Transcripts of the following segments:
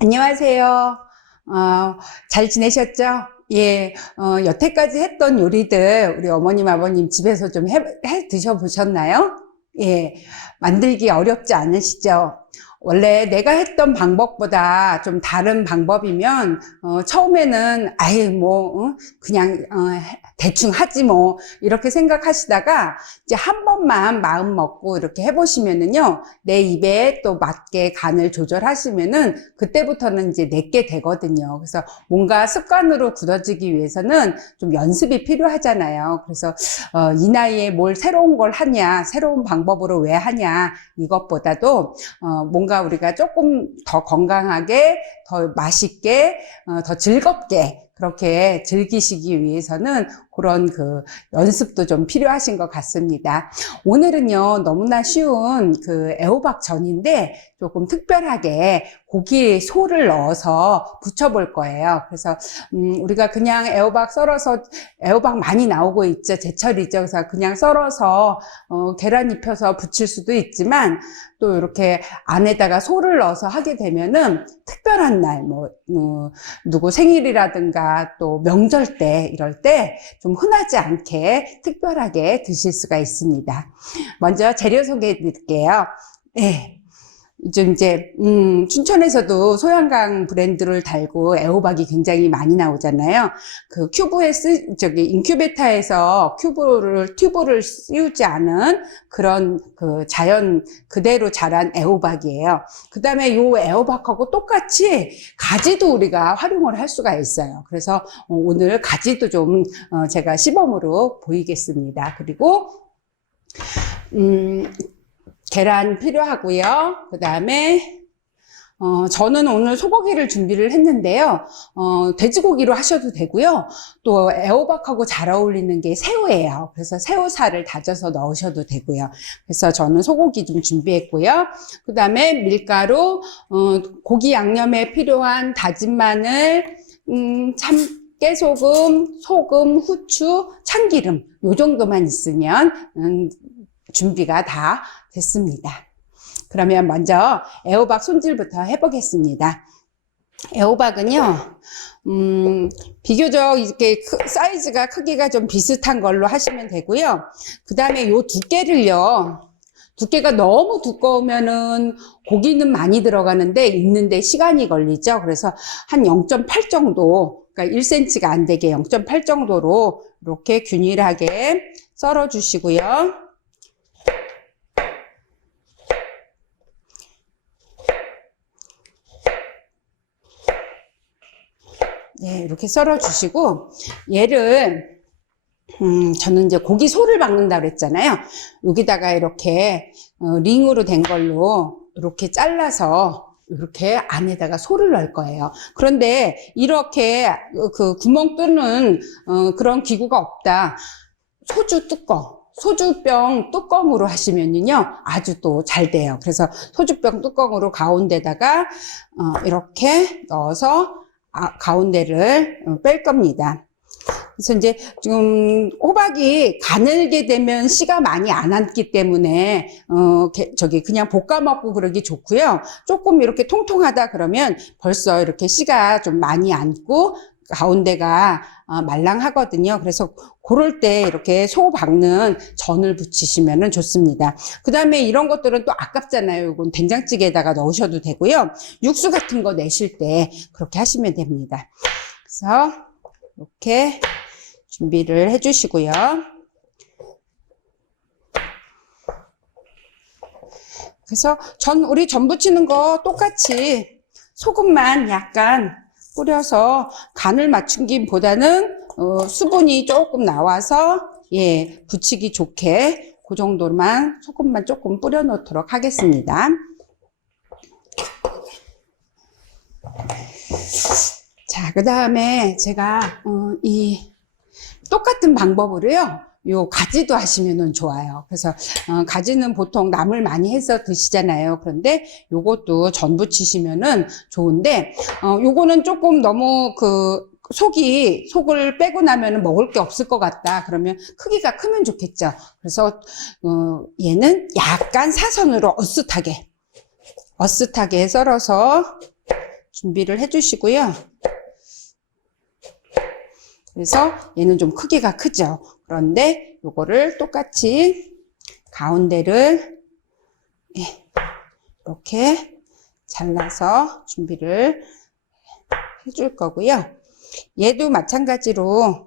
안녕하세요. 잘 지내셨죠? 예, 여태까지 했던 요리들 우리 어머님, 아버님 집에서 좀 해 드셔보셨나요? 예, 만들기 어렵지 않으시죠? 원래 내가 했던 방법보다 좀 다른 방법이면, 처음에는, 아예 뭐, 그냥, 대충 하지 뭐, 이렇게 생각하시다가, 이제 한 번만 마음 먹고 이렇게 해보시면은요, 내 입에 또 맞게 간을 조절하시면은, 그때부터는 이제 내게 되거든요. 그래서 뭔가 습관으로 굳어지기 위해서는 좀 연습이 필요하잖아요. 그래서, 이 나이에 뭘 새로운 걸 하냐, 새로운 방법으로 왜 하냐, 이것보다도, 뭔가 우리가 조금 더 건강하게, 더 맛있게, 더 즐겁게 그렇게 즐기시기 위해서는 그런 그 연습도 좀 필요하신 것 같습니다. 오늘은요, 너무나 쉬운 그 애호박 전인데 조금 특별하게 고기 소를 넣어서 부쳐볼 거예요. 그래서 우리가 그냥 애호박 썰어서, 애호박 많이 나오고 있죠. 제철이죠. 그래서 그냥 썰어서 계란 입혀서 부칠 수도 있지만, 또 이렇게 안에다가 소를 넣어서 하게 되면은 특별한 날, 누구 생일이라든가 또 명절 때 이럴 때 좀 흔하지 않게 특별하게 드실 수가 있습니다. 먼저 재료 소개해 드릴게요. 네. 요즘 이제 춘천에서도 소양강 브랜드를 달고 애호박이 굉장히 많이 나오잖아요. 그 큐브에 인큐베이터에서 튜브를 씌우지 않은 그런 그 자연 그대로 자란 애호박이에요. 그 다음에 요 애호박하고 똑같이 가지도 우리가 활용을 할 수가 있어요. 그래서 오늘 가지도 좀 제가 시범으로 보이겠습니다. 그리고 계란 필요하고요. 그 다음에 저는 오늘 소고기를 준비를 했는데요. 돼지고기로 하셔도 되고요. 또 애호박하고 잘 어울리는 게 새우예요. 그래서 새우살을 다져서 넣으셔도 되고요. 그래서 저는 소고기 좀 준비했고요. 그 다음에 밀가루, 고기 양념에 필요한 다진 마늘, 깨소금, 소금, 후추, 참기름 요 정도만 있으면 준비가 다 됐습니다. 그러면 먼저 애호박 손질부터 해보겠습니다. 애호박은요, 비교적 이렇게 사이즈가 크기가 좀 비슷한 걸로 하시면 되고요. 그 다음에 요 두께가 너무 두꺼우면은 고기는 많이 들어가는데 익는데 시간이 걸리죠. 그래서 한 0.8 정도, 그러니까 1cm가 안 되게 0.8 정도로 이렇게 균일하게 썰어 주시고요. 네, 이렇게 썰어 주시고, 얘를, 저는 이제 고기 소를 박는다 그랬잖아요. 여기다가 이렇게, 링으로 된 걸로 이렇게 잘라서 이렇게 안에다가 소를 넣을 거예요. 그런데 이렇게 그 구멍 뚫는, 그런 기구가 없다. 소주병 뚜껑으로 하시면요 아주 또 잘 돼요. 그래서 소주병 뚜껑으로 가운데다가, 이렇게 넣어서 가운데를 뺄 겁니다. 그래서 이제 지금 호박이 가늘게 되면 씨가 많이 안 앉기 때문에 그냥 볶아 먹고 그러기 좋고요. 조금 이렇게 통통하다 그러면 벌써 이렇게 씨가 좀 많이 앉고 가운데가 말랑하거든요. 그래서 그럴 때 이렇게 소 박는 전을 부치시면 좋습니다. 그 다음에 이런 것들은 또 아깝잖아요. 이건 된장찌개에다가 넣으셔도 되고요. 육수 같은 거 내실 때 그렇게 하시면 됩니다. 그래서 이렇게 준비를 해주시고요. 그래서 우리 전 부치는 거 똑같이 소금만 약간 뿌려서 간을 맞추기보다는 수분이 조금 나와서 부치기 좋게 그 정도만 소금만 조금 뿌려 놓도록 하겠습니다. 자, 그 다음에 제가 이 똑같은 방법으로요. 요 가지도 하시면 좋아요. 그래서 가지는 보통 나물 많이 해서 드시잖아요. 그런데 요것도 전 부치시면은 좋은데 요거는 조금 너무 속을 빼고 나면은 먹을 게 없을 것 같다. 그러면 크기가 크면 좋겠죠. 그래서 얘는 약간 사선으로 어슷하게 썰어서 준비를 해주시고요. 그래서 얘는 좀 크기가 크죠. 그런데 요거를 똑같이 가운데를 이렇게 잘라서 준비를 해줄 거고요. 얘도 마찬가지로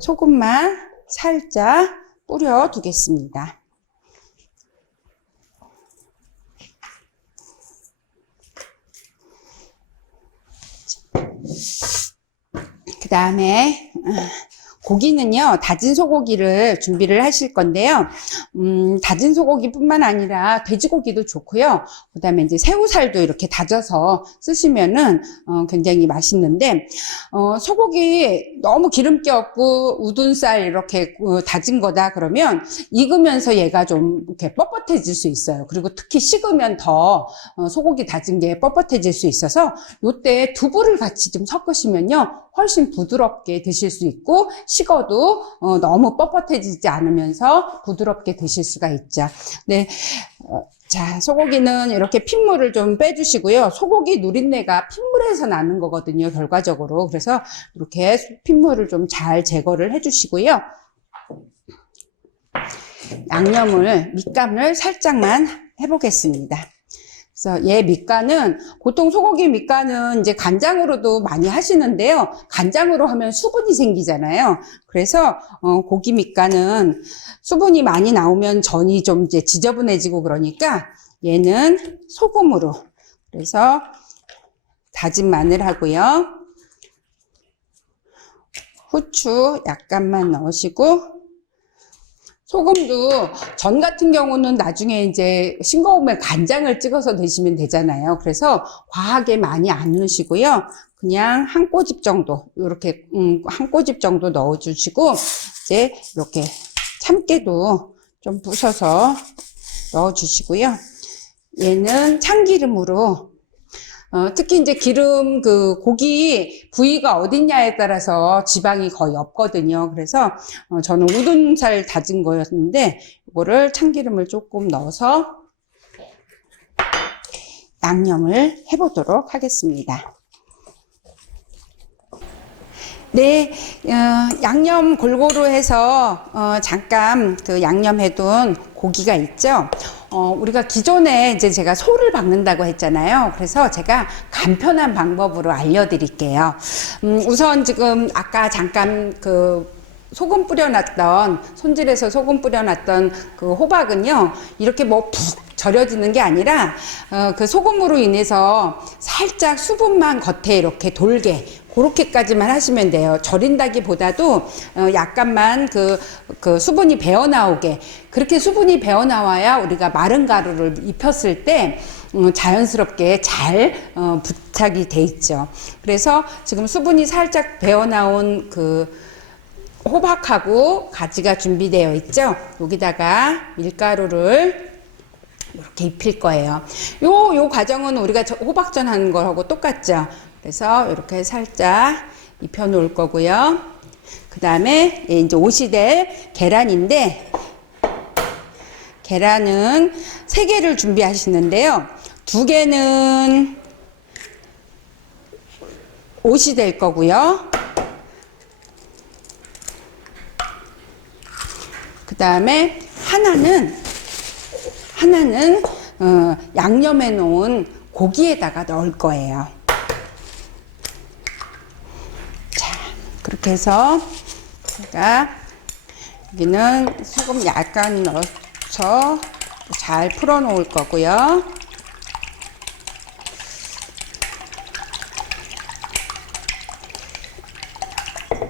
소금만 살짝 뿌려 두겠습니다. 그 다음에 고기는요, 다진 소고기를 준비를 하실 건데요. 다진 소고기뿐만 아니라 돼지고기도 좋고요. 그 다음에 이제 새우살도 이렇게 다져서 쓰시면은 굉장히 맛있는데, 소고기 너무 기름기 없고 우둔살 이렇게 다진 거다 그러면 익으면서 얘가 좀 이렇게 뻣뻣해질 수 있어요. 그리고 특히 식으면 더 소고기 다진 게 뻣뻣해질 수 있어서 요때 두부를 같이 좀 섞으시면요, 훨씬 부드럽게 드실 수 있고 식어도 너무 뻣뻣해지지 않으면서 부드럽게 드실 수가 있죠. 네, 자, 소고기는 이렇게 핏물을 좀 빼주시고요. 소고기 누린내가 핏물에서 나는 거거든요, 결과적으로. 그래서 이렇게 핏물을 좀 잘 제거를 해주시고요. 양념을, 밑간을 살짝만 해보겠습니다. 그래서 얘 밑간은 보통 소고기 밑간은 이제 간장으로도 많이 하시는데요. 간장으로 하면 수분이 생기잖아요. 그래서 고기 밑간은 수분이 많이 나오면 전이 좀 이제 지저분해지고 그러니까 얘는 소금으로. 그래서 다진 마늘 하고요. 후추 약간만 넣으시고, 소금도 전 같은 경우는 나중에 이제 싱거우면 간장을 찍어서 드시면 되잖아요. 그래서 과하게 많이 안 넣으시고요. 그냥 한 꼬집 정도, 이렇게 한 꼬집 정도 넣어주시고, 이제 이렇게 참깨도 좀 부셔서 넣어주시고요. 얘는 참기름으로. 특히 이제 기름, 고기 부위가 어딨냐에 따라서 지방이 거의 없거든요. 그래서, 저는 우둔살 다진 거였는데, 이거를 참기름을 조금 넣어서 양념을 해보도록 하겠습니다. 네, 양념 골고루 해서, 잠깐 양념해둔 고기가 있죠. 우리가 기존에 이제 제가 소를 박는다고 했잖아요. 그래서 제가 간편한 방법으로 알려드릴게요. 우선 지금 아까 잠깐 소금 뿌려놨던, 손질해서 소금 뿌려놨던 호박은요, 이렇게 뭐 푹 절여지는 게 아니라, 소금으로 인해서 살짝 수분만 겉에 이렇게 돌게, 그렇게까지만 하시면 돼요. 절인다기보다도 약간만 수분이 배어 나오게, 그렇게 수분이 배어 나와야 우리가 마른 가루를 입혔을 때 자연스럽게 잘 부착이 돼 있죠. 그래서 지금 수분이 살짝 배어 나온 호박하고 가지가 준비되어 있죠. 여기다가 밀가루를 이렇게 입힐 거예요. 요 과정은 우리가 호박전 하는 거하고 똑같죠. 그래서 이렇게 살짝 입혀 놓을 거고요. 그 다음에 이제 옷이 될 계란인데, 계란은 3개를 준비하시는데요. 2개는 옷이 될 거고요. 그 다음에 하나는 양념해 놓은 고기에다가 넣을 거예요. 자, 그렇게 해서 제가 여기는 소금 약간 넣어서 잘 풀어 놓을 거고요.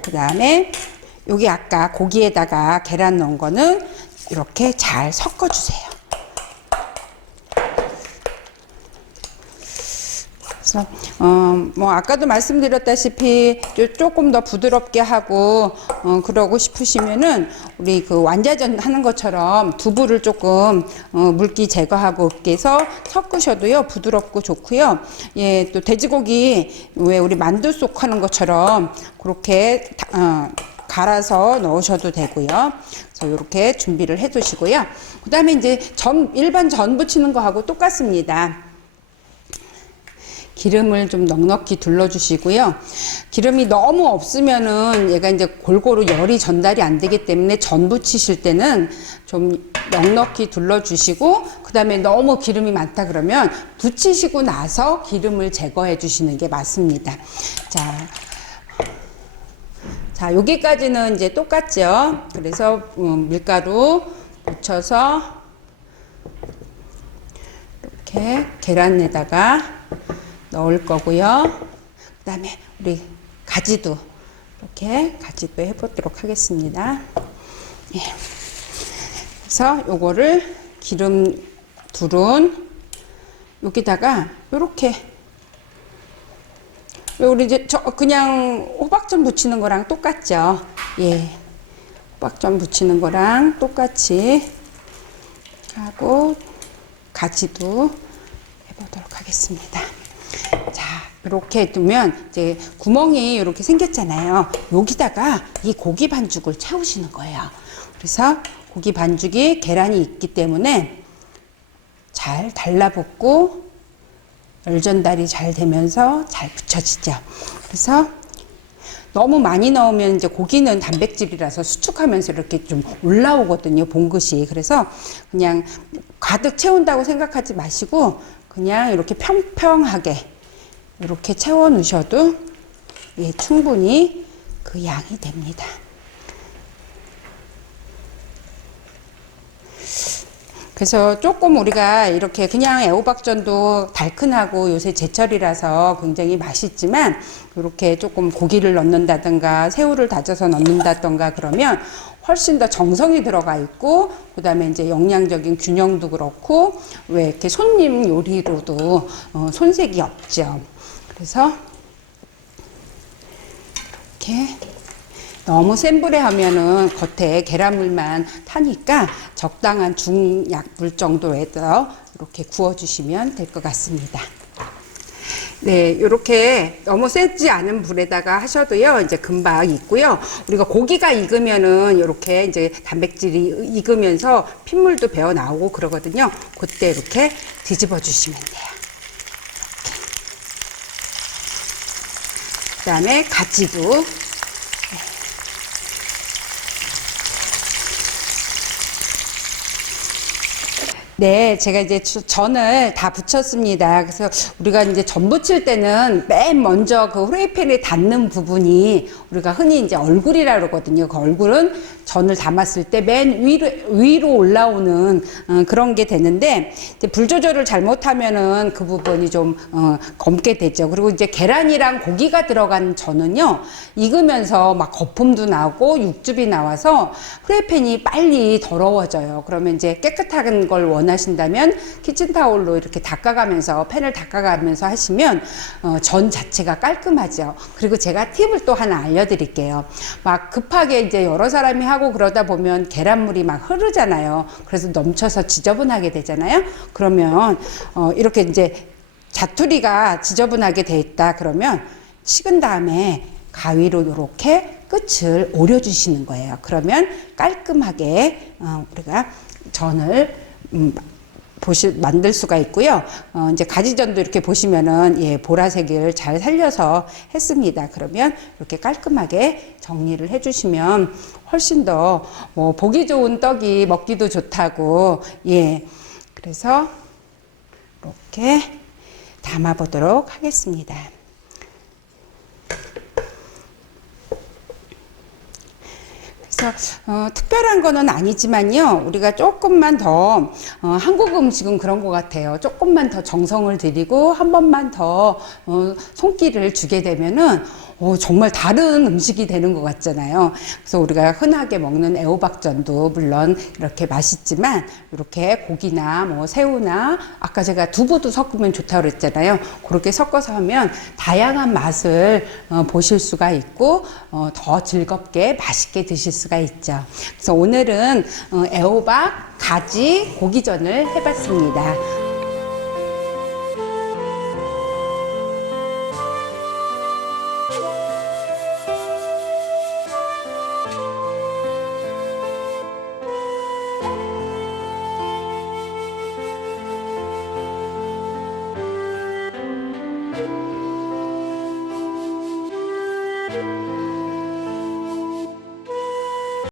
그 다음에 여기 아까 고기에다가 계란 넣은 거는 이렇게 잘 섞어 주세요. 그래서 뭐 아까도 말씀드렸다시피 조금 더 부드럽게 하고 그러고 싶으시면은 우리 완자전 하는 것처럼 두부를 조금 물기 제거하고 이렇게 해서 섞으셔도요 부드럽고 좋고요. 예, 또 돼지고기 왜 우리 만두 속 하는 것처럼 그렇게 갈아서 넣으셔도 되고요. 그래서 이렇게 준비를 해 두시고요. 그 다음에 이제 일반 전 부치는 거하고 똑같습니다. 기름을 좀 넉넉히 둘러주시고요. 기름이 너무 없으면은 얘가 이제 골고루 열이 전달이 안 되기 때문에 전 부치실 때는 좀 넉넉히 둘러주시고, 그 다음에 너무 기름이 많다 그러면 부치시고 나서 기름을 제거해 주시는 게 맞습니다. 자, 여기까지는 이제 똑같죠. 그래서 밀가루 묻혀서 이렇게 계란에다가 넣을 거고요. 그 다음에 우리 가지도 이렇게 가지도 해보도록 하겠습니다. 예. 그래서 요거를 기름 두른 여기다가 요렇게, 우리 이제 그냥 호박전 부치는 거랑 똑같죠. 예. 호박전 부치는 거랑 똑같이 하고 가지도 해보도록 하겠습니다. 자, 이렇게 두면 이제 구멍이 이렇게 생겼잖아요. 여기다가 이 고기 반죽을 채우시는 거예요. 그래서 고기 반죽이 계란이 있기 때문에 잘 달라붙고 열 전달이 잘 되면서 잘 붙여지죠. 그래서 너무 많이 넣으면 이제 고기는 단백질이라서 수축하면서 이렇게 좀 올라오거든요, 봉긋이. 그래서 그냥 가득 채운다고 생각하지 마시고 그냥 이렇게 평평하게 이렇게 채워 넣으셔도 예, 충분히 그 양이 됩니다. 그래서 조금 우리가 이렇게 그냥 애호박전도 달큰하고 요새 제철이라서 굉장히 맛있지만, 이렇게 조금 고기를 넣는다든가 새우를 다져서 넣는다든가 그러면 훨씬 더 정성이 들어가 있고, 그 다음에 이제 영양적인 균형도 그렇고, 왜 이렇게 손님 요리로도 손색이 없죠. 그래서 이렇게 너무 센 불에 하면은 겉에 계란물만 타니까 적당한 중약불 정도에서 이렇게 구워주시면 될 것 같습니다. 네, 이렇게 너무 세지 않은 불에다가 하셔도요, 이제 금방 익고요. 우리가 고기가 익으면은 이렇게 이제 단백질이 익으면서 핏물도 배어 나오고 그러거든요. 그때 이렇게 뒤집어 주시면 돼요. 이렇게. 그 다음에 가지도. 네, 제가 이제 전을 다 부쳤습니다. 그래서 우리가 이제 전 부칠 때는 맨 먼저 그 후라이팬에 닿는 부분이 우리가 흔히 이제 얼굴이라 그러거든요. 그 얼굴은 전을 담았을 때 맨 위로 올라오는 그런 게 되는데, 이제 불 조절을 잘못하면은 그 부분이 좀 검게 되죠. 그리고 이제 계란이랑 고기가 들어간 전은요, 익으면서 막 거품도 나고 육즙이 나와서 후라이팬이 빨리 더러워져요. 그러면 이제 깨끗한 걸 원하신다면 키친타올로 이렇게 닦아가면서, 팬을 닦아가면서 하시면 전 자체가 깔끔하죠. 그리고 제가 팁을 또 하나 알려드릴게요. 막 급하게 이제 여러 사람이 하고 그러다 보면 계란물이 막 흐르잖아요. 그래서 넘쳐서 지저분하게 되잖아요. 그러면 이렇게 이제 자투리가 지저분하게 돼 있다 그러면 식은 다음에 가위로 이렇게 끝을 오려주시는 거예요. 그러면 깔끔하게 우리가 전을 만들 수가 있고요. 이제 가지전도 이렇게 보시면은 예, 보라색을 잘 살려서 했습니다. 그러면 이렇게 깔끔하게 정리를 해주시면 훨씬 더 보기 좋은 떡이 먹기도 좋다고, 예, 그래서 이렇게 담아 보도록 하겠습니다. 그래서 특별한 거는 아니지만요, 우리가 조금만 더 한국 음식은 그런 것 같아요. 조금만 더 정성을 들이고 한 번만 더 손길을 주게 되면은 정말 다른 음식이 되는 것 같잖아요. 그래서 우리가 흔하게 먹는 애호박전도 물론 이렇게 맛있지만, 이렇게 고기나 뭐 새우나 아까 제가 두부도 섞으면 좋다고 그랬잖아요. 그렇게 섞어서 하면 다양한 맛을 보실 수가 있고 더 즐겁게 맛있게 드실 수가 있죠. 그래서 오늘은 애호박 가지 고기전을 해봤습니다.